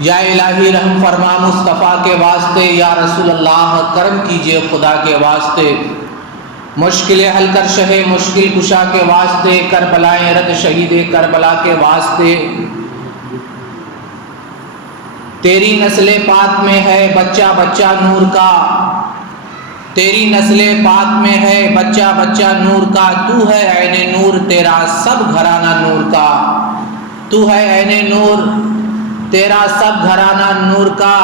یا الہی رحم فرما مصطفیٰ کے واسطے، یا رسول اللہ کرم کیجئے خدا کے واسطے، مشکل حل کر شہ مشکل کشا کے واسطے، کربلائے رد شہید کربلا کے واسطے۔ تیری نسل پاک میں ہے بچہ بچہ نور کا، تیری نسل پاک میں ہے بچہ بچہ نور کا، تو ہے عین نور تیرا سب گھرانہ نور کا، تو ہے عین نور تیرا سب گھرانہ نور کا۔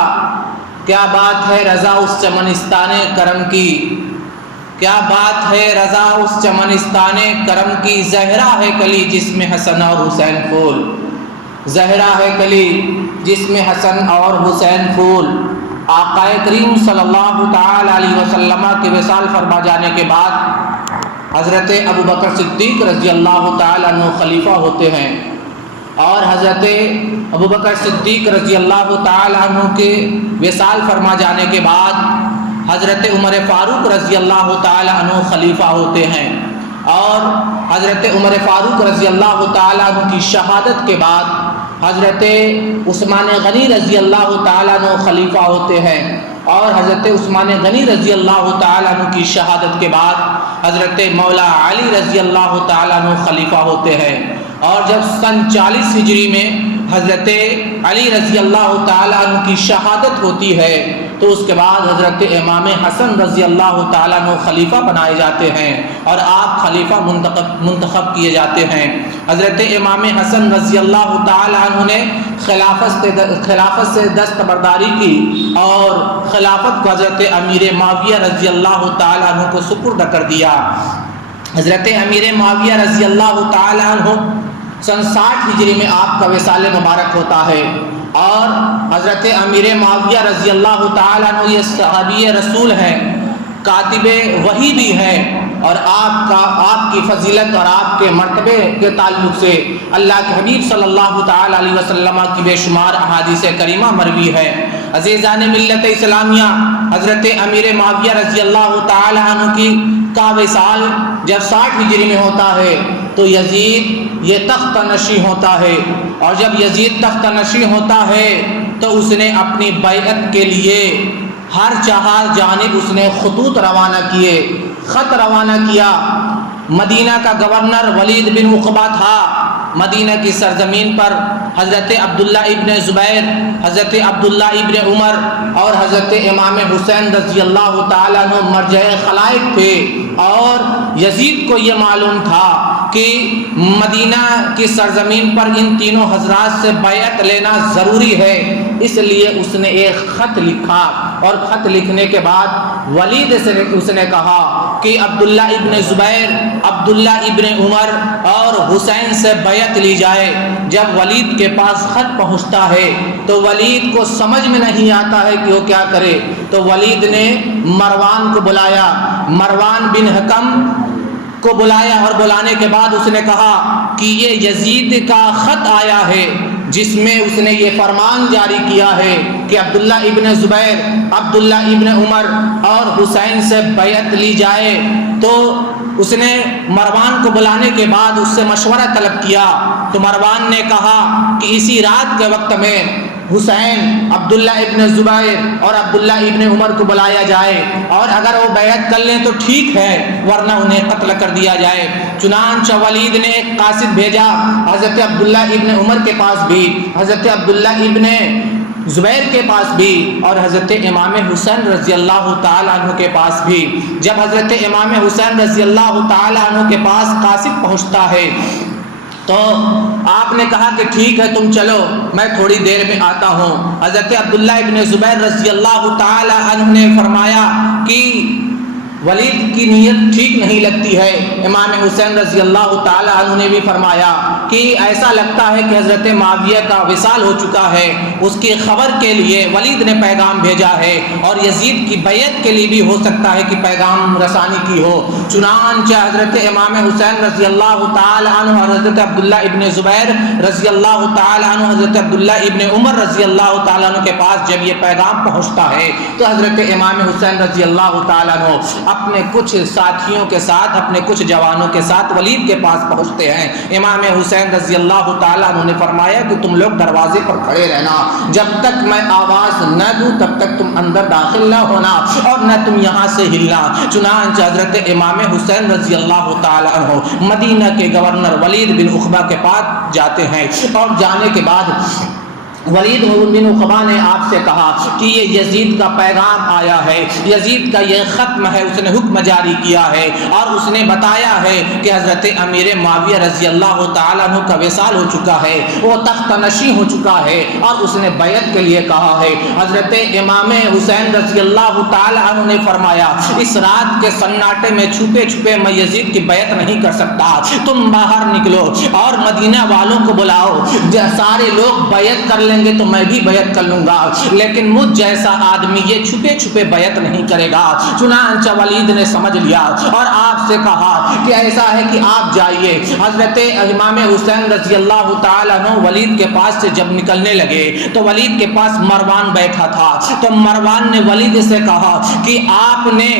کیا بات ہے رضا اس چمنستان کرم کی، کیا بات ہے رضا اس چمنستان کرم کی، زہرا ہے کلی جس میں حسن اور حسین پھول، زہرا ہے کلی جس میں حسن اور حسین پھول۔ آقا کریم صلی اللہ تعالی علیہ وسلم کے وصال فرما جانے کے بعد حضرت ابوبکر صدیق رضی اللہ تعالی عنہ خلیفہ ہوتے ہیں، اور حضرت ابوبکر صدیق رضی اللہ تعالی عنہ کے وصال فرما جانے کے بعد حضرت عمر فاروق رضی اللہ تعالی عنہ خلیفہ ہوتے ہیں، اور حضرت عمر فاروق رضی اللہ تعالی عنہ کی شہادت کے بعد حضرت عثمان غنی رضی اللہ تعالی عنہ خلیفہ ہوتے ہیں، اور حضرت عثمان غنی رضی اللہ تعالی عنہ کی شہادت کے بعد حضرت مولا علی رضی اللہ تعالی عنہ خلیفہ ہوتے ہیں۔ اور جب سن 40 ہجری میں حضرت علی رضی اللہ تعالی عنہ کی شہادت ہوتی ہے تو اس کے بعد حضرت امام حسن رضی اللہ تعالیٰ عنہ خلیفہ بنائے جاتے ہیں اور آپ خلیفہ منتخب کیے جاتے ہیں۔ حضرت امام حسن رضی اللہ تعالیٰ عنہ نے خلافت سے دستبرداری کی اور خلافت کو حضرت امیر معاویہ رضی اللہ تعالیٰ عنہ کو سپرد کر دیا۔ حضرت امیر معاویہ رضی اللہ تعالیٰ عنہ سن 60 ہجری میں آپ کا وصال مبارک ہوتا ہے، اور حضرت امیر معاویہ رضی اللہ تعالیٰ عنہ یہ صحابی رسول ہیں، کاتب وحی بھی ہیں، اور آپ کی فضیلت اور آپ کے مرتبے کے تعلق سے اللہ کے حبیب صلی اللہ تعالیٰ علیہ وسلم کی بے شمار احادیث کریمہ مروی ہے۔ عزیزان ملت اسلامیہ، حضرت امیر معاویہ رضی اللہ تعالیٰ عنہ کا وصال جب 60 ہجری میں ہوتا ہے تو یزید یہ تخت نشین ہوتا ہے، اور جب یزید تخت نشین ہوتا ہے تو اس نے اپنی بیعت کے لیے ہر جانب اس نے خطوط روانہ کیے، خط روانہ کیا۔ مدینہ کا گورنر ولید بن عقبہ تھا، مدینہ کی سرزمین پر حضرت عبداللہ ابن زبیر، حضرت عبداللہ ابن عمر اور حضرت امام حسین رضی اللہ تعالیٰ عنہ مرجع خلائق تھے، اور یزید کو یہ معلوم تھا کہ مدینہ کی سرزمین پر ان تینوں حضرات سے بیعت لینا ضروری ہے، اس لیے اس نے ایک خط لکھا، اور خط لکھنے کے بعد ولید سے اس نے کہا کہ عبداللہ ابن زبیر، عبداللہ ابن عمر اور حسین سے بیعت لی جائے۔ جب ولید کے پاس خط پہنچتا ہے تو ولید کو سمجھ میں نہیں آتا ہے کہ وہ کیا کرے، تو ولید نے مروان کو بلایا، مروان بن حکم کو بلایا، اور بلانے کے بعد اس نے کہا کہ یہ یزید کا خط آیا ہے جس میں اس نے یہ فرمان جاری کیا ہے کہ عبداللہ ابن زبیر، عبداللہ ابن عمر اور حسین سے بیعت لی جائے۔ تو اس نے مروان کو بلانے کے بعد اس سے مشورہ طلب کیا، تو مروان نے کہا کہ اسی رات کے وقت میں حسین، عبداللہ ابن زبیر اور عبداللہ ابن عمر کو بلایا جائے، اور اگر وہ بیعت کر لیں تو ٹھیک ہے، ورنہ انہیں قتل کر دیا جائے۔ چنانچہ ولید نے ایک قاصد بھیجا حضرت عبداللہ ابن عمر کے پاس بھی، حضرت عبداللہ ابن زبیر کے پاس بھی، اور حضرت امام حسین رضی اللہ تعالیٰ عنہ کے پاس بھی۔ جب حضرت امام حسین رضی اللہ تعالیٰ عنہ کے پاس قاصد پہنچتا ہے تو آپ نے کہا کہ ٹھیک ہے تم چلو، میں تھوڑی دیر میں آتا ہوں۔ حضرت عبداللہ ابن زبیر رضی اللہ تعالیٰ عنہ نے فرمایا کہ ولید کی نیت ٹھیک نہیں لگتی ہے۔ امام حسین رضی اللہ تعالیٰ عنہ نے بھی فرمایا کہ ایسا لگتا ہے کہ حضرت معاویہ کا وصال ہو چکا ہے، اس کی خبر کے لیے ولید نے پیغام بھیجا ہے، اور یزید کی بیعت کے لیے بھی ہو سکتا ہے کہ پیغام رسانی کی ہو۔ چنانچہ حضرت امام حسین رضی اللہ تعالیٰ عنہ اور حضرت عبداللہ ابن زبیر رضی اللہ تعالیٰ عنہ، حضرت عبداللہ ابن عمر رضی اللہ تعالیٰ عنہ کے پاس جب یہ پیغام پہنچتا ہے تو حضرت امام حسین رضی اللہ تعالیٰ عنہ اپنے کچھ ساتھیوں کے ساتھ، اپنے کچھ جوانوں کے ساتھ ولید کے پاس پہنچتے ہیں۔ امام حسین حسین رضی اللہ تعالیٰ عنہ نے فرمایا کہ تم لوگ دروازے پر کھڑے رہنا، جب تک میں آواز نہ دوں تب تک تم اندر داخل نہ ہونا اور نہ تم یہاں سے ہلنا۔ چنانچہ حضرت امام حسین رضی اللہ تعالیٰ عنہ مدینہ کے گورنر ولید بن عقبہ کے پاس جاتے ہیں، اور جانے کے بعد ولید بن عقبہ نے آپ سے کہا کہ یہ یزید کا پیغام آیا ہے، یزید کا یہ ختم ہے، اس نے حکم جاری کیا ہے اور اس نے بتایا ہے کہ حضرت امیر معاویہ رضی اللہ تعالیٰ عنہ کا وصال ہو چکا ہے، وہ تخت نشین ہو چکا ہے، اور اس نے بیعت کے لیے کہا ہے۔ حضرت امام حسین رضی اللہ تعالیٰ عنہ نے فرمایا اس رات کے سناٹے میں چھپے چھپے میں یزید کی بیعت نہیں کر سکتا، تم باہر نکلو اور مدینہ والوں کو بلاؤ، سارے لوگ بیعت کر لیں گے تو میں بھی بیعت کر لوں گا، لیکن مجھ جیسا آدمی یہ چھپے چھپے بیعت نہیں کرے گا۔ چنانچہ ولید نے سمجھ لیا اور آپ سے کہا کہ ایسا ہے کہ آپ جائیے۔ حضرت امام حسین رضی اللہ تعالیٰ عنہ ولید کے پاس سے جب نکلنے لگے تو ولید کے پاس مروان بیٹھا تھا، تو مروان نے ولید سے کہا کہ آپ نے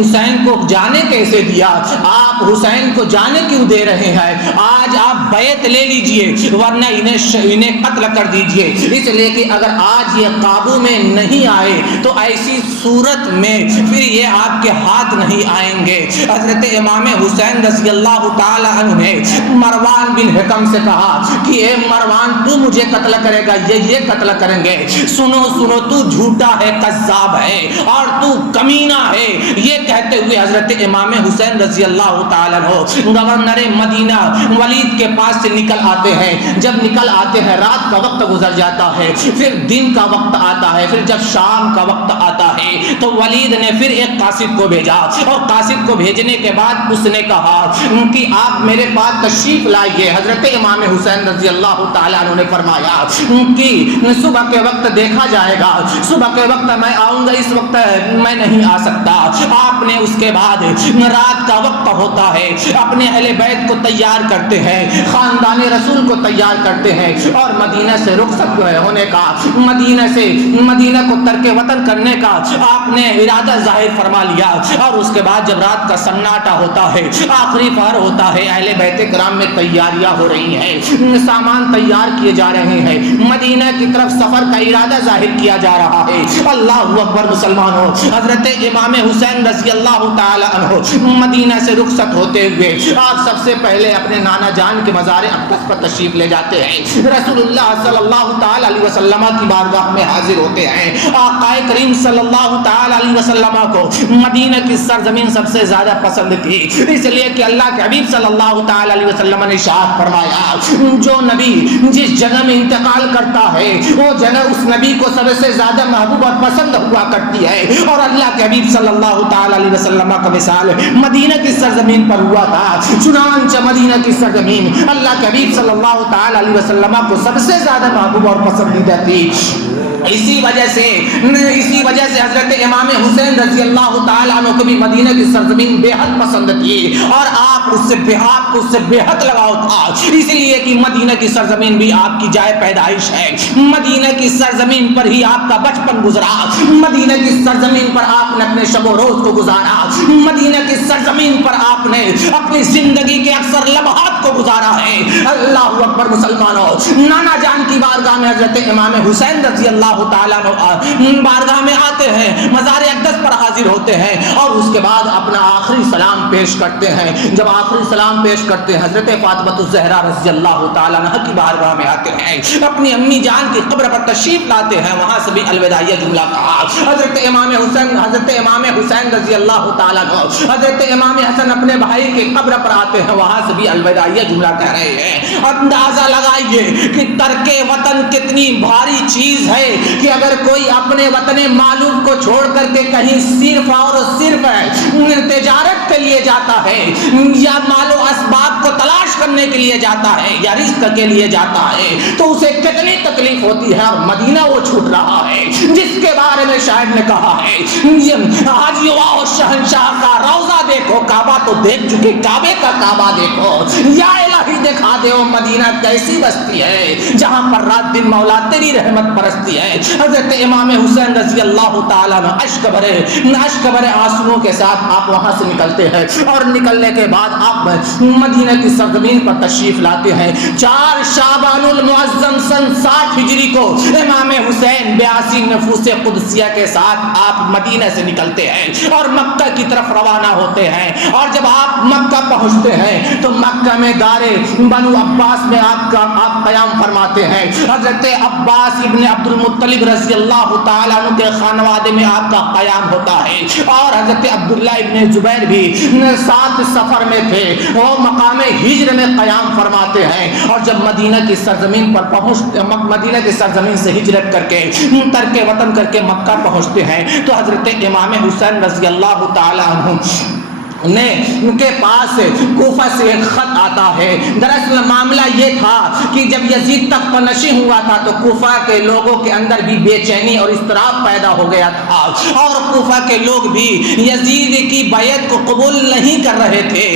حسین کو جانے کیسے دیا، آپ حسین کو جانے کیوں دے رہے ہیں، آج آپ بیعت لے لیجئے ورنہ انہیں قتل کر دیجئے، اس لیے کہ اگر آج یہ قابو میں نہیں آئے تو ایسی صورت میں پھر یہ آپ کے ہاتھ نہیں آئیں گے۔ حضرت امام حسین رضی اللہ تعالیٰ عنہ نے مروان بن حکم سے کہا کہ اے مروان تو مجھے قتل کرے گا، یہ قتل کریں گے، سنو سنو تو جھوٹا ہے، کذاب ہے اور تو کمینہ ہے۔ یہ کہتے ہوئے حضرت امام حسین رضی اللہ تعالیٰ عنہ گورنر مدینہ ولید کے پاس سے نکل آتے ہیں۔ جب نکل آتے ہیں رات کا وقت گزر جاتا ہے، پھر دن کا وقت آتا ہے، پھر جب شام کا وقت آتا ہے تو ولید نے پھر ایک قاصد کو بھیجا، اور قاصد کو بھیجنے کے بعد اس نے کہا کہ آپ میرے پاس تشریف لائیے۔ حضرت امام حسین رضی اللہ تعالیٰ عنہ نے فرمایا کہ صبح کے وقت دیکھا جائے گا، صبح کے وقت میں آؤں گا، اس وقت میں نہیں آ سکتا۔ آپ نے اس کے بعد رات کا وقت ہوتا ہے، اپنے اہل بیت کو تیار کرتے ہیں، خاندان رسول کو تیار کرتے ہیں اور مدینہ سے رخصت ہونے کا، مدینہ کو ترک وطن کرنے کا آپ نے ارادہ ظاہر فرما لیا۔ اور اس کے بعد جب رات کا سناٹا ہوتا ہے، آخری پہر ہوتا ہے، اہل بیت کرام میں تیاریاں ہو رہی ہیں، سامان تیار کیے جا رہے ہیں، مدینہ کی طرف سفر کا ارادہ ظاہر کیا جا رہا ہے۔ اللہ اکبر مسلمانوں، حضرت امام حسین رضی اللہ تعالی عنہ مدینہ سے رخصت ہوتے ہوئے آپ سب سے پہلے اپنے نانا جان کے مزار اقدس پر تشریف لے جاتے ہیں، رسول اللہ صلی اللہ تعالی علیہ وسلم کی بارگاہ میں حاضر ہوتے ہیں۔ آقا کریم صلی اللہ تعالی علیہ وسلم کو مدینہ کی سرزمین سب سے زیادہ پسند تھی، اس لیے کہ اللہ کے حبیب صلی اللہ تعالی علیہ وسلم نے ارشاد فرمایا جو نبی جس جگہ میں انتقال کرتا ہے وہ جگہ اس نبی کو سب سے زیادہ محبوب اور پسند ہوا کرتی ہے، اور اللہ کے حبیب صلی اللہ تعالی علیہ وسلم کا وصال مدینہ کی سرزمین پر ہوا تھا۔ چنانچہ مدینہ کی سرزمین اللہ کے حبیب صلی اللہ تعالی علیہ وسلم کو سب سے زیادہ محبوب اور پسندیدہ تھی۔ اسی وجہ سے حضرت امام حسین رضی اللہ تعالیٰ عنہ کو بھی مدینہ کی سرزمین بے حد پسند تھی، اور آپ کو اس سے بے حد لگاؤ تھا، اس لیے کہ مدینہ کی سرزمین بھی آپ کی جائے پیدائش ہے، مدینہ کی سرزمین پر ہی آپ کا بچپن گزرا، مدینہ کی سرزمین پر آپ نے اپنے شب و روز کو گزارا، مدینہ کی سرزمین پر آپ نے اپنی زندگی کے اکثر لمحات کو گزارا ہے۔ اللہ اکبر مسلمانوں، نانا جان کی بارگاہ میں حضرت امام حسین رضی اللہ تعالیٰ بارگاہ میں آتے ہیں، مزار اقدس پر حاضر ہوتے ہیں، اور اس کے بعد اپنا آخری سلام پیش کرتے ہیں۔ جب آخری سلام پیش کرتے ہیں حضرت فاطمہ الزہرا رضی اللہ تعالیٰ عنہ کی بارگاہ میں آتے ہیں، اپنی امی جان کی قبر پر تشریف لاتے ہیں، وہاں سے بھی الوداعیہ جملہ کہا۔ حضرت امام حسین رضی اللہ تعالیٰ عنہ، حضرت امام حسن اپنے بھائی کے قبر پر آتے ہیں، وہاں سے بھی الوداعیہ جملہ کہہ رہے ہیں۔ اندازہ لگائیے کہ ترک وطن کتنی بھاری چیز ہے کہ اگر کوئی اپنے وطن معلوم کو چھوڑ کر کے کہیں صرف اور صرف تجارت کے لیے جاتا ہے، یا مال و اسباب کو تلاش کرنے کے لیے جاتا ہے، یا رزق کے لیے جاتا ہے، تو اسے کتنی تکلیف ہوتی ہے، اور مدینہ وہ چھوٹ رہا ہے جس کے بارے میں شاعر نے کہا ہے آج یواہ شہنشاہ کا روضہ دیکھو، کعبہ تو دیکھ چکے، کعبے کا کعبہ دیکھو، یا الہی ہی دکھا دے وہ مدینہ کیسی بستی ہے جہاں پر رات دن مولا تیری رحمت برستی ہے۔ حضرت امام حسین رضی اللہ تعالیٰ عنہ اشک بھرے آنسوؤں کے ساتھ آپ وہاں سے نکلتے ہیں، اور نکلنے کے بعد آپ مدینہ کی سرزمین پر تشریف لاتے ہیں۔ 4 شعبان المعظم سن 60 ہجری کو امام حسین 82 نفوس قدسیہ کے ساتھ آپ مدینہ سے نکلتے ہیں اور مکہ کی طرف روانہ ہوتے ہیں۔ اور جب آپ مکہ پہنچتے ہیں تو مکہ میں دار بنو عباس میں آپ قیام فرماتے ہیں۔ حضرت عباس ابن عبد المطلب رضی اللہ تعالیٰ عنہ کے خانوادے میں آپ کا قیام ہوتا ہے، اور حضرت عبداللہ ابن زبیر بھی ساتھ سفر میں تھے، وہ مقام ہجر میں قیام فرماتے ہیں۔ اور جب مدینہ کی سرزمین پر مدینہ کی سرزمین سے ہجرت کر کے ترک وطن کر کے مکہ پہنچتے ہیں تو حضرت امام حسین رضی اللہ تعالیٰ عنہ ان کے پاس کوفہ سے ایک خط آتا ہے۔ دراصل معاملہ یہ تھا کہ جب یزید تخت نشین ہوا تھا تو کوفہ کے لوگوں کے اندر بھی بے چینی اور اضطراب پیدا ہو گیا تھا، اور کوفہ کے لوگ بھی یزید کی بیعت کو قبول نہیں کر رہے تھے۔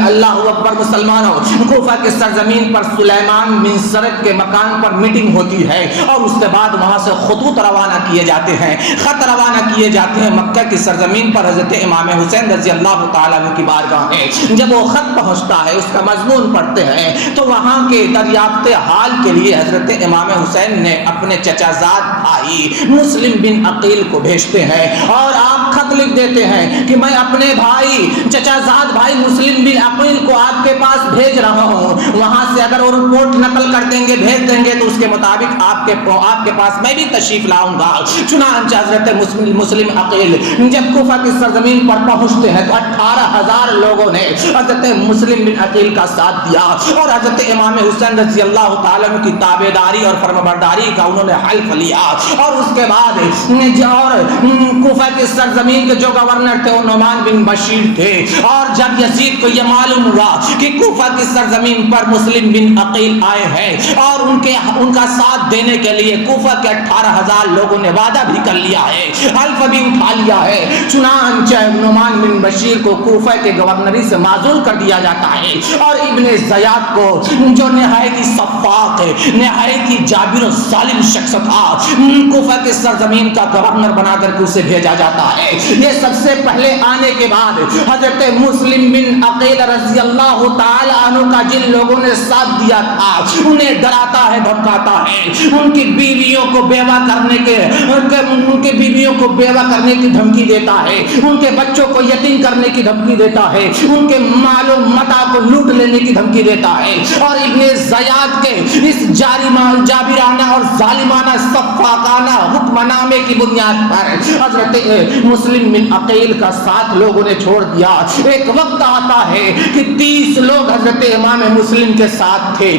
اللہ اکبر مسلمانوں، کوفہ کے سرزمین پر سلیمان بن سرد کے مکان پر میٹنگ ہوتی ہے، اور اس کے بعد وہاں سے خطوط روانہ کیے جاتے ہیں، خط روانہ کیے جاتے ہیں مکہ کی سرزمین پر حضرت امام حسین رضی اللہ تعالیٰ کی بارگاہ ہے۔ جب وہ خط پہنچتا ہے، اس کا مضمون پڑھتے ہیں تو وہاں کے دریافت حال کے لیے حضرت امام حسین نے اپنے چچا زاد بھائی مسلم بن عقیل کو بھیجتے ہیں، اور آپ خط لکھ دیتے ہیں کہ میں اپنے بھائی چچا زاد بھائی مسلم بن عقیل کو آپ کے پاس بھیج رہا ہوں، وہاں سے اگر وہ رپورٹ نقل کر دیں گے بھیج دیں گے تو اس کے مطابق آپ کے پاس میں بھی تشریف لاؤں گا۔ چنانچہ حضرت مسلم عقیل جب کوفہ کی سرزمین پر پہنچتے ہیں تو 18,000 لوگوں نے حضرت مسلم بن عقیل کا ساتھ دیا، اور حضرت امام حسین رضی اللہ تعالیٰ عنہ کی تابعداری اور فرمانبرداری کا انہوں نے حلف لیا۔ اور اس کے بعد کوفہ کی سرزمین کے جو گورنر تھے وہ نعمان بن بشیر تھے، اور جب یزید کو یہ معلوم ہوا کہ کوفہ کی سرزمین پر مسلم بن عقیل آئے ہیں اور ان کا ساتھ دینے کے لیے کوفہ کے 18,000 لوگوں نے وعدہ بھی کر لیا ہے، حلف بھی اٹھا لیا ہے، چنانچہ نعمان بن بشیر کو کوفہ کے گورنری سے معزول کر دیا جاتا ہے، اور ابن زیاد کو جو نہایت صفاق ہے، نہایت جابر و ظالم شخص تھا، کوفہ کے سرزمین کا گورنر بنا کر کے اسے بھیجا جاتا ہے۔ یہ سب سے پہلے آنے کے بعد حضرت مسلم بن عقیل رضی اللہ تعالی عنہ کا جن لوگوں نے ساتھ دیا تھا انہیں ڈراتا ہے، دھمکاتا ہے، ان کی بیویوں کو بیوہ کرنے کی دھمکی دیتا ہے، ان کے بچوں کو یتیم کرنے کی دھمکی دیتا ہے، ان کے مال و متاع کو لوٹ لینے کی دھمکی دیتا ہے، اور ابن زیاد کے اس جابرانہ اور ظالمانہ صفاقانہ حکم نامے کی بنیاد پر حضرت مسلم بن عقیل کا ساتھ لوگوں نے چھوڑ دیا۔ ایک وقت آتا ہے کہ 30 لوگ حضرت امام مسلم کے ساتھ تھے۔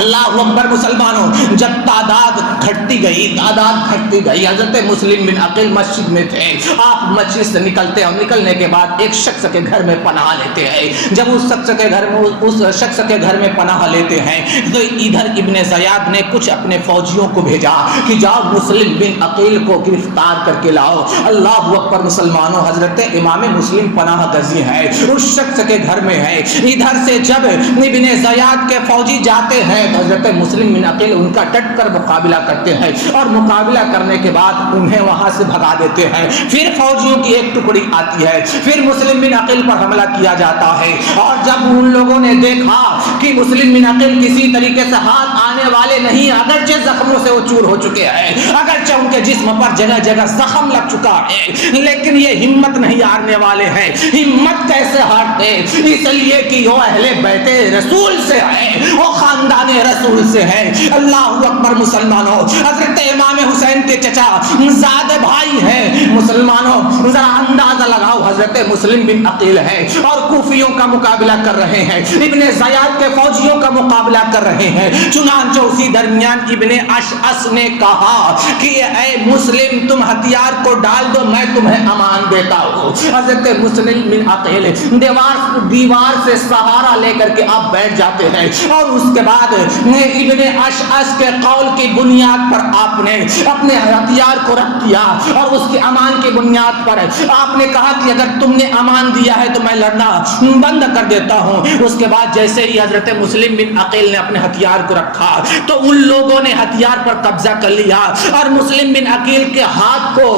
اللہ اکبر مسلمانوں، جب تعداد گھٹتی گئی حضرت مسلم بن عقیل مسجد میں تھے، آپ مسجد سے نکلتے ہیں، اور نکلنے کے بعد ایک شخص کے گھر میں پناہ لیتے ہیں۔ جب اس شخص کے گھر میں پناہ لیتے ہیں تو ادھر ابن زیاد نے کچھ اپنے فوجیوں کو بھیجا کہ جاؤ مسلم بن عقیل کو گرفتار کر کے لاؤ۔ اللہ اکبر مسلمانوں، حضرت امام مسلم پناہ گزین ہے، اس شخص کے گھر میں ہے۔ ادھر سے جب ابن زیاد کے فوجی جاتے ہیں حضرت مسلم بن عقیل ان کا ڈٹ کر مقابلہ کرتے ہیں، اور مقابلہ کرنے کے بعد انہیں وہاں سے بھگا دیتے ہیں۔ پھر فوجیوں کی ایک ٹکڑی آتی ہے، پھر مسلم بن عقیل پر حملہ کیا جاتا ہے، اور جب ان لوگوں نے دیکھا کہ مسلم بن عقیل کسی طریقے سے ہاتھ آنے والے نہیں، اگرچہ زخموں سے وہ چور ہو چکے ہیں، اگرچہ ان کے جسم پر جگہ جگہ زخم لگ چکا ہے، لیکن یہ ہمت نہیں ہارنے والے ہیں۔ ہمت کیسے ہارتے؟ اس لیے کہ وہ اہل بیت رسول سے ہے، وہ خاندان رسول سے ہے۔ اللہ اکبر مسلمانوں، حضرت امام حسین کے چچا زاد بھائی ہیں۔ مسلمانوں ذرا اندازہ لگاؤ، حضرت مسلم بن عقیل ہے اور کوفیوں کا مقابلہ کر رہے ہیں، ابن زیاد کے فوجیوں کا مقابلہ کر رہے ہیں۔ چنانچہ اسی درمیان ابن اشعث نے کہا کہ اے مسلم، تم ہتھیار کو ڈال دو، میں تمہیں امان دیتا ہوں۔ حضرت مسلم بن عقیل دیوار سے سہارا لے کر کے آپ بیٹھ جاتے ہیں، اور اس کے بعد ابن اشعث کے قول کی بنیاد پر آپ نے اپنے ہتھیار کو رکھ دیا اور اس کی امان ایمان کی بنیاد پر آپ نے کہا کہ اگر تم نے امان دیا ہے تو میں لڑنا بند کر دیتا ہوں۔ اس کے بعد جیسے ہی حضرت مسلم بن عقیل نے اپنے ہتھیار کو رکھا تو ان لوگوں نے ہتھیار پر قبضہ کر لیا اور مسلم بن عقیل کے ہاتھ کو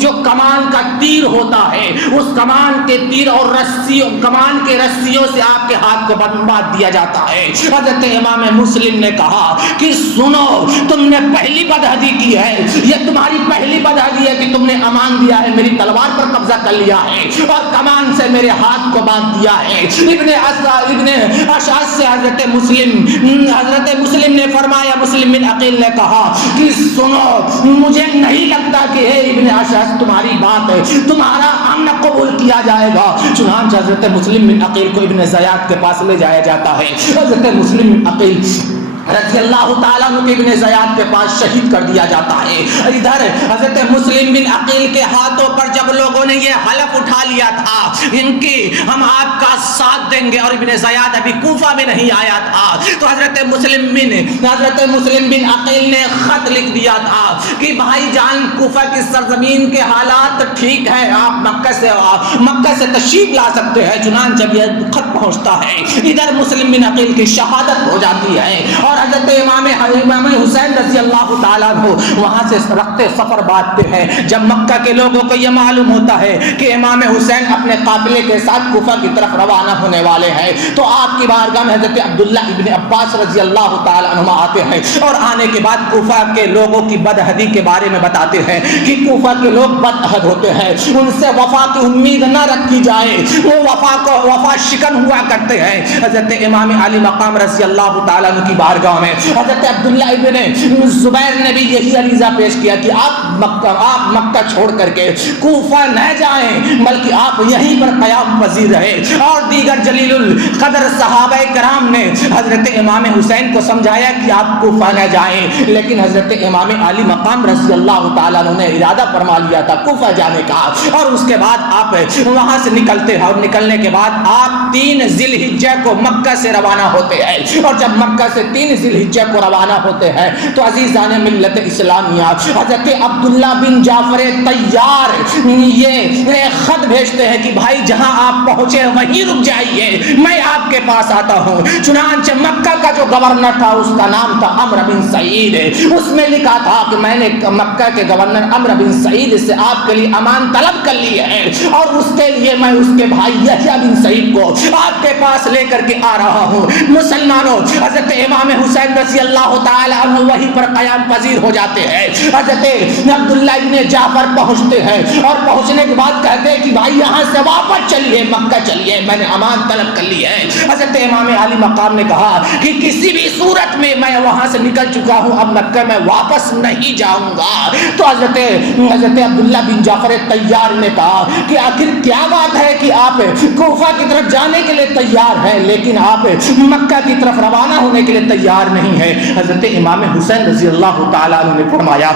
جو کمان کا تیر ہوتا ہے اس کمان کے تیر اور رسیوں کمان کے رسیوں سے آپ کے ہاتھ کو باندھ دیا جاتا ہے۔ حضرت امام مسلم نے کہا کہ سنو، تم نے پہلی بدعہدی کی ہے، یہ تمہاری پہلی بدعہدی ہے کہ تم نے امان دیا ہے، میری تلوار پر قبضہ کر لیا ہے اور کمان سے میرے ہاتھ کو باندھ دیا ہے۔ ابن اشعث سے حضرت مسلم نے فرمایا، مسلم بن عقیل نے کہا کہ سنو، مجھے نہیں لگتا کہ اے ابن اشعث تمہاری بات ہے، تمہارا امن قبول کیا جائے گا۔ چنانچہ حضرت مسلم بن عقیل کو ابن زیاد کے پاس لے جایا جاتا ہے۔ حضرت مسلم بن عقیل رضی اللہ تعالیٰ عنہ ابن زیاد کے پاس شہید کر دیا جاتا ہے۔ ادھر حضرت مسلم بن عقیل کے ہاتھوں پر جب لوگوں نے یہ حلف اٹھا لیا تھا ان کی ہم آپ کا ساتھ دیں گے، اور ابن زیاد ابھی کوفہ میں نہیں آیا تھا، تو حضرت مسلم بن عقیل نے خط لکھ دیا تھا کہ بھائی جان، کوفہ کی سرزمین کے حالات ٹھیک ہیں، آپ مکہ سے تشریف لا سکتے ہیں۔ چنانچہ جب یہ خط پہنچتا ہے ادھر مسلم بن عقیل کی شہادت ہو جاتی ہے اور حضرت امام حسین رضی اللہ تعالیٰ عنہ وہاں سے رختے سفر باندھتے ہیں۔ جب مکہ کے لوگوں کو یہ معلوم ہوتا ہے کہ امام حسین اپنے قافلے کے ساتھ کوفہ کی طرف روانہ ہونے والے ہیں تو آپ کی بارگاہ میں حضرت عبداللہ ابن عباس رضی اللہ تعالیٰ عنہ آتے ہیں اور آنے کے بعد کوفہ کے لوگوں کی بدعہدی کے بارے میں بتاتے ہیں کہ کوفہ کے لوگ بدعہد ہوتے ہیں، ان سے وفا کی امید نہ رکھی جائے، وہ وفا شکن ہوا کرتے ہیں۔ حضرت امام علی مقام رضی اللہ تعالیٰ عنہ کی بارگاہ میں حضرت عبداللہ ابن زبیر نے بھی یہی عریضہ پیش کیا کہ آپ مکہ چھوڑ کر کے کوفہ نہ جائیں بلکہ آپ یہیں پر قیام پذیر رہے۔ اور دیگر جلیل القدر صحابہ کرام نے حضرت امام حسین کو سمجھایا کہ آپ کوفہ نہ جائیں، لیکن حضرت امام علی مقام رضی اللہ تعالیٰ عنہ نے ارادہ فرما لیا تھا کوفہ جانے کا، اور اس کے بعد آپ وہاں سے نکلتے ہیں اور نکلنے کے بعد آپ 3 ذی الحجہ کو مکہ سے روانہ ہوتے ہیں۔ اور جب مکہ سے 3 ذی الحجہ کو روانہ ہوتے ہیں تو عزیزان ملت اسلامیہ حضرت عبداللہ بن جعفر طیار یہ خط بھیجتے ہیں کہ بھائی جہاں آپ پہنچے وہیں رک جائیے، میں آپ کے پاس آتا ہوں۔ چنانچہ مکہ کا جو گورنر تھا اس کا نام تھا عمرو بن سعید، اس میں لکھا تھا کہ میں نے مکہ کے گورنر عمرو بن سعید سے آپ کے لیے امان طلب کر لی ہے اور اس کے لیے میں اس کے بھائی یحییٰ بن سعید کو آپ کے پاس لے کر کے آ رہا ہوں۔ مسلمانوں، حضرت امام حسین رضی اللہ تعالی عنہ وہیں پر قیام پذیر ہو جاتے ہیں۔ حضرت عبداللہ ابن جعفر پہنچتے ہیں اور پہنچنے کے بعد کہتے ہیں کہ بھائی یہاں سے واپس چلیے، مکہ چلیے، میں نے امان طلب کر لی ہے۔ حضرت امام علی مقام نے کہا کہ کسی بھی صورت میں میں وہاں سے نکل چکا ہوں، اب مکہ میں واپس نہیں جاؤں گا۔ تو حضرت عبداللہ بن جعفر طیار نے کہا کہ آخر کیا بات ہے کہ آپ کوفہ کی طرف جانے کے لیے تیار ہیں لیکن آپ مکہ کی طرف روانہ ہونے کے لیے تیار نہیں ہے۔ حضرت امام حسین رضی اللہ تعالیٰ عنہ نے فرمایا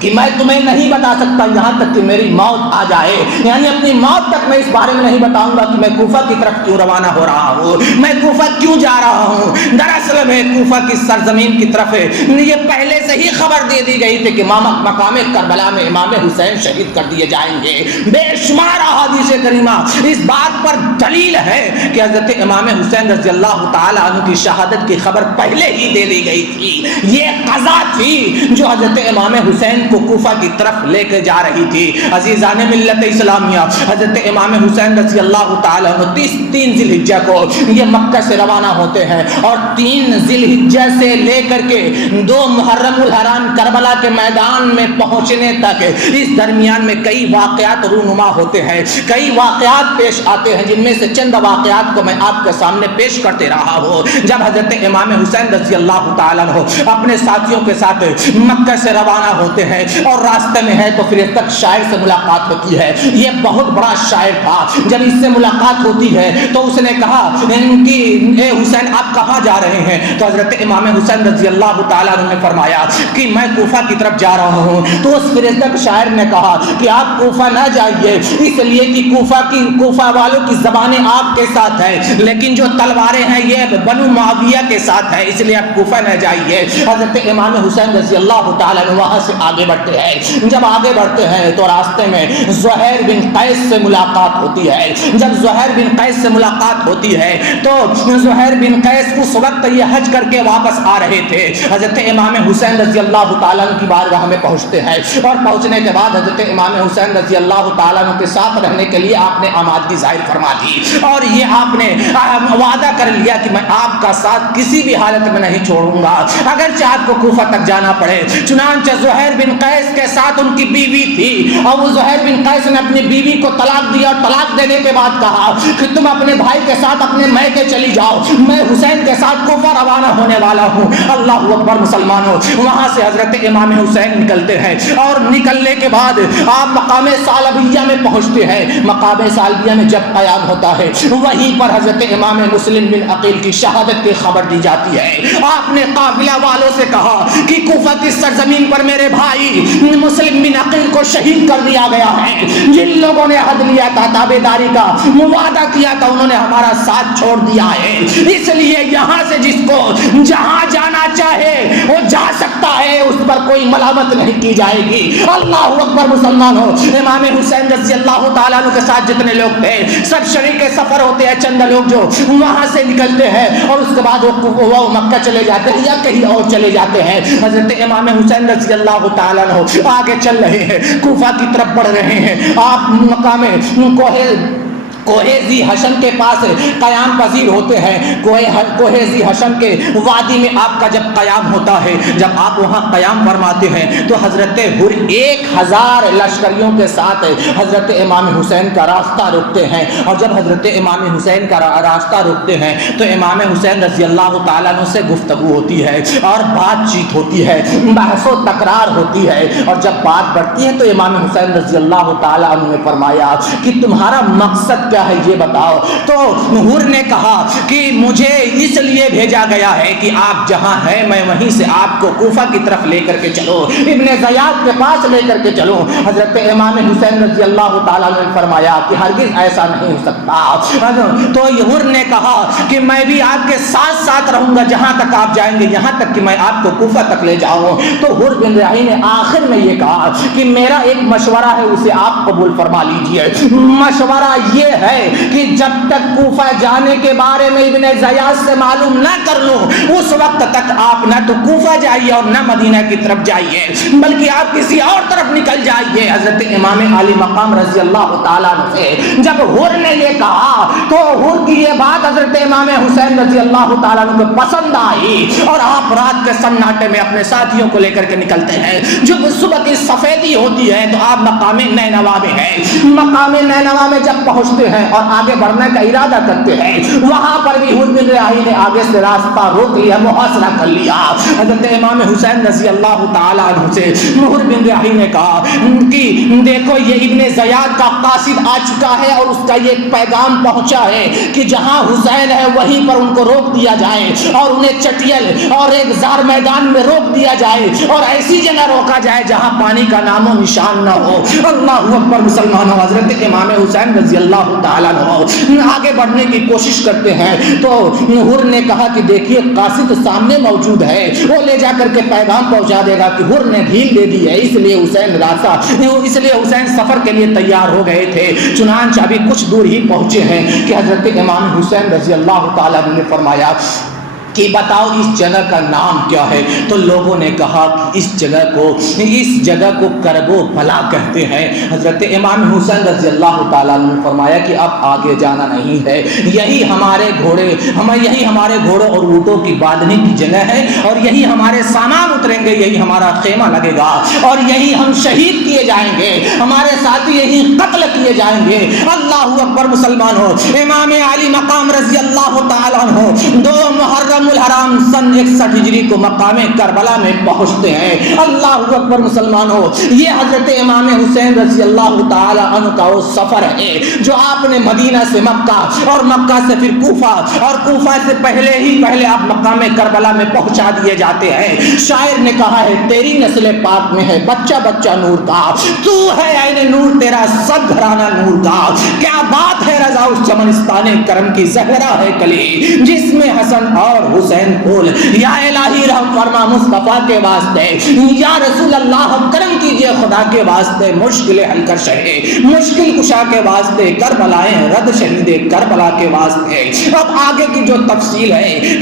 کہ میں تمہیں نہیں بتا سکتا یہاں تک کہ میری موت آ جائے، یعنی اپنی موت تک میں اس بارے میں نہیں بتاؤں گا کہ میں کوفہ کی طرف کیوں روانہ ہو رہا ہوں، میں کوفہ کیوں جا رہا ہوں۔ دراصل میں کوفہ کی سرزمین کی طرف یہ پہلے سے ہی خبر دے دی گئی تھی کہ مقام کربلا میں امام حسین شہید کر دیے جائیں گے۔ بے شمار احادیث کریمہ اس بات پر دلیل ہے کہ حضرت امام حسین رضی اللہ تعالی عنہ کی شہادت کی خبر پہلے ہی دے دی گئی تھی۔ یہ قضا تھی جو حضرت امام حسین کو کوفہ کی طرف لے کے جا رہی تھی۔ عزیزان ملت اسلامیہ، حضرت امام حسین رضی اللہ تعالی عنہ 3 ذی الحجہ کو یہ مکہ سے روانہ ہوتے ہیں اور 3 ذی الحجہ سے لے کر کے 2 محرم الحرام کربلا کے میدان میں پہنچنے تک اس درمیان میں کئی واقعات رونما ہوتے ہیں، کئی واقعات پیش آتے ہیں، جن میں سے چند واقعات کو میں آپ کے سامنے پیش کرتے رہا ہوں۔ جب حضرت امام حسین رضی اللہ تعالی عنہ اپنے ساتھیوں کے ساتھ مکہ سے روانہ ہوتے ہیں اور راستے میں ہے تو پھر تک شاعر سے ملاقات ہوتی ہے۔ یہ بہت بڑا شاعر تھا۔ جب اس سے ملاقات ہوتی ہے تو اس نے کہا کہ اے حسین آپ کہاں جا رہے ہیں؟ تو حضرت امام حسین رضی اللہ تعالیٰ عنہ نے فرمایا کہ میں کوفہ کی طرف جا رہا ہوں۔ تو اس فرزدق شاعر نے کہا کہ آپ کوفہ نہ جائیے، اس لیے کہ کوفہ والوں کی زبانیں آپ کے ساتھ ہیں لیکن جو تلواریں ہیں یہ بنو معاویہ کے ساتھ ہے، اس لیے آپ کوفہ نہ جائیے۔ حضرت امام حسین رضی اللہ تعالیٰ عنہ وہاں سے آگے بڑھتے ہیں. جب آگے بڑھتے ہیں تو راستے میں زہیر بن قیس سے ملاقات ہوتی ہے. جب زہیر بن قیس سے ملاقات ہوتی ہے تو زہیر بن قیس اس وقت یہ حج کر کے واپس آ رہے تھے. حضرت امام حسین رضی اللہ تعالیٰ عنہ کی بارگاہ میں پہنچتے ہیں اور پہنچنے کے بعد حضرت امام حسین رضی اللہ تعالیٰ عنہ کے ساتھ رہنے کے لیے آپ نے آمادگی ظاہر فرما دی اور یہ آپ نے وعدہ کر لیا کہ میں آپ کا ساتھ کسی بھی حالت میں نہیں چھوڑوں گا اگرچہ آپ کو کوفہ تک جانا پڑے. چنانچہ زہیر بن قیس کے ساتھ ان کی بیوی تھی اور وہ زہیر بن قیس نے اپنی بیوی کو طلاق دیا اور طلاق دینے کے بعد کہا کہ تم اپنے بھائی کے ساتھ اپنے میکے چلی جاؤ, میں حسین کے ساتھ کوفہ روانہ ہونے والا ہوں. اللہ اکبر مسلمانوں. وہاں سے حضرت امام حسین نکلتے ہیں اور نکلنے کے بعد آپ مقام ثعلبیہ میں پہنچتے ہیں. مقام ثعلبیہ میں جب قیام ہوتا ہے وہیں پر حضرت امام مسلم بن عقیل کی شہادت کی خبر دی جاتی ہے. آپ نے قافلہ والوں سے کہا کہ کوفہ کی سرزمین پر میرے بھائی مسلم بن عقیل کو شہید کر دیا گیا ہے. جن لوگوں نے عہد لیا تھا تابعداری کا وعدہ کیا تھا انہوں نے ہمارا ساتھ چھوڑ دیا ہے, اس لیے یہاں سے جس کو جہاں جانا چاہے وہ جا سکتا ہے, اس پر کوئی ملامت نہیں کی جائے گی. اللہ اکبر مسلمانوں. امام حسین رضی اللہ تعالیٰ عنہ کے ساتھ جتنے لوگ تھے سب شریک سفر ہوتے ہیں. چند لوگ جو وہاں سے نکلتے ہیں اور اس کے بعد وہ مکہ چلے جاتے ہیں یا کہیں اور چلے جاتے ہیں. حضرت امام حسین رضی اللہ تعالیٰ عنہ آگے چل رہے ہیں, کوفہ کی طرف بڑھ رہے ہیں. آپ مقام کوہ ذی حشم کے پاس قیام پذیر ہوتے ہیں. کوہ ذی حشم کے وادی میں آپ کا جب قیام ہوتا ہے, جب آپ وہاں قیام فرماتے ہیں تو حضرت 1000 لشکریوں کے ساتھ حضرت امام حسین کا راستہ روکتے ہیں. اور جب حضرت امام حسین کا راستہ روکتے ہیں تو امام حسین رضی اللہ تعالیٰ عنہ سے گفتگو ہوتی ہے اور بات چیت ہوتی ہے, بحث و تکرار ہوتی ہے. اور جب بات بڑھتی ہے تو امام حسین رضی اللہ تعالیٰ عنہ نے فرمایا کہ تمہارا مقصد کیا ہے یہ بتاؤ. تو حور نے کہا کہ مجھے اس لیے بھیجا گیا ہے کہ آپ جہاں ہیں میں وہیں سے آپ کو کوفہ کی طرف لے کر کے چلو, ابن زیاد کے پاس لے کر کے چلو. حضرت امام حسین رضی اللہ تعالیٰ نے فرمایا کہ ہرگز ایسا نہیں ہو سکتا. تو حور نے کہا کہ میں بھی آپ کے ساتھ ساتھ رہوں گا جہاں تک آپ جائیں گے, یہاں تک کہ میں آپ کو کوفہ تک لے جاؤں. تو حور بن ریاحی نے آخر میں یہ کہا کہ میرا ایک مشورہ ہے, اسے آپ قبول فرما لیجئے. مشورہ یہ ہے کہ جب تک کوفہ جانے کے بارے میں ابن زیاد سے معلوم نہ کر لوں اس وقت تک آپ نہ تو کوفہ جائیے اور نہ مدینہ کی طرف جائیے, بلکہ آپ کسی اور طرف نکل جائیے. حضرت امام علی مقام رضی اللہ تعالیٰ عنہ سے جب حور نے یہ کہا تو حور کی یہ بات حضرت امام حسین رضی اللہ تعالیٰ عنہ کو پسند آئی اور آپ رات کے سناٹے میں اپنے ساتھیوں کو لے کر کے نکلتے ہیں. جب صبح کی سفیدی ہوتی ہے تو آپ مقام نینوا میں ہیں. مقام نینوا میں جب پہنچتے ہیں اور آگے بڑھنے کا ارادہ کرتے ہیں وہاں پر بھی حور بن ریاحی نے آگے سے راستہ روک لیا, محاصرہ کر لیا. حضرت امام حسین رضی اللہ تعالیٰ عنہ سے حور بن ریاحی نے کہا کہ دیکھو یہ ابن زیاد کا قاصد آ چکا ہے اور اس کا یہ پیغام پہنچا ہے کہ جہاں حسین ہے وہیں پر ان کو روک دیا جائے اور انہیں چٹیل اور ایک زار میدان میں روک دیا جائے اور ایسی جگہ روکا جائے جہاں پانی کا نام و نشان نہ ہو. اللہ اکبر مسلمانوں. حضرت امام حسین رضی اللہ تعالیٰ عنہ آگے بڑھنے کی کوشش کرتے ہیں تو حور نے کہا کہ دیکھیے قاصد سامنے موجود ہے, وہ لے جا کر کے پیغام پہنچا دے گا. کہ حور نے ڈھیل دے دی ہے, اس لیے حسین سفر کے لیے تیار ہو گئے تھے. چنانچہ ابھی کچھ دور ہی پہنچے ہیں کہ حضرت امام حسین رضی اللہ تعالیٰ عنہ نے فرمایا کہ بتاؤ اس جگہ کا نام کیا ہے. تو لوگوں نے کہا کہ اس جگہ کو کرب و بلا کہتے ہیں. حضرت امام حسین رضی اللہ تعالیٰ عنہ نے فرمایا کہ اب آگے جانا نہیں ہے, یہی ہمارے گھوڑوں اور اونٹوں کی باندھنے کی جگہ ہے اور یہی ہمارے سامان اتریں گے, یہی ہمارا خیمہ لگے گا اور یہی ہم شہید کیے جائیں گے, ہمارے ساتھی یہی قتل کیے جائیں گے. اللہ اکبر مسلمانوں. امام علی مقام رضی اللہ تعالیٰ عنہ 2 محرم الحرام سن 61 ہجری کو مقام کربلا میں پہنچتے ہیں. اللہ اکبر مسلمانوں. یہ حضرت امام حسین رضی اللہ تعالی عنہ کا وہ سفر ہے جو آپ نے مدینہ سے مکہ اور مکہ سے پھر کوفہ اور کوفہ سے پہلے آپ مقام کربلا میں پہنچا دیے جاتے ہیں. شاعر نے کہا ہے تیری نسل پاک میں ہے بچہ بچہ نور کا, تو ہے عین نور تیرا سب گھرانہ نور کا. کیا بات ہے رضا اس چمنستان کرم کی زہرا ہے کلی جس میں حسن اور حسین بول. یا الہی رحم فرما مصطفیٰ کے واسطے, یا رسول اللہ ہم کرم کی کیجئے خدا کے واسطے مشکل حل کر شہے، مشکل کشا کے واسطے کربلائیں رد شہید کربلا کے واسطے۔ اب آگے کی جو تفصیل ہے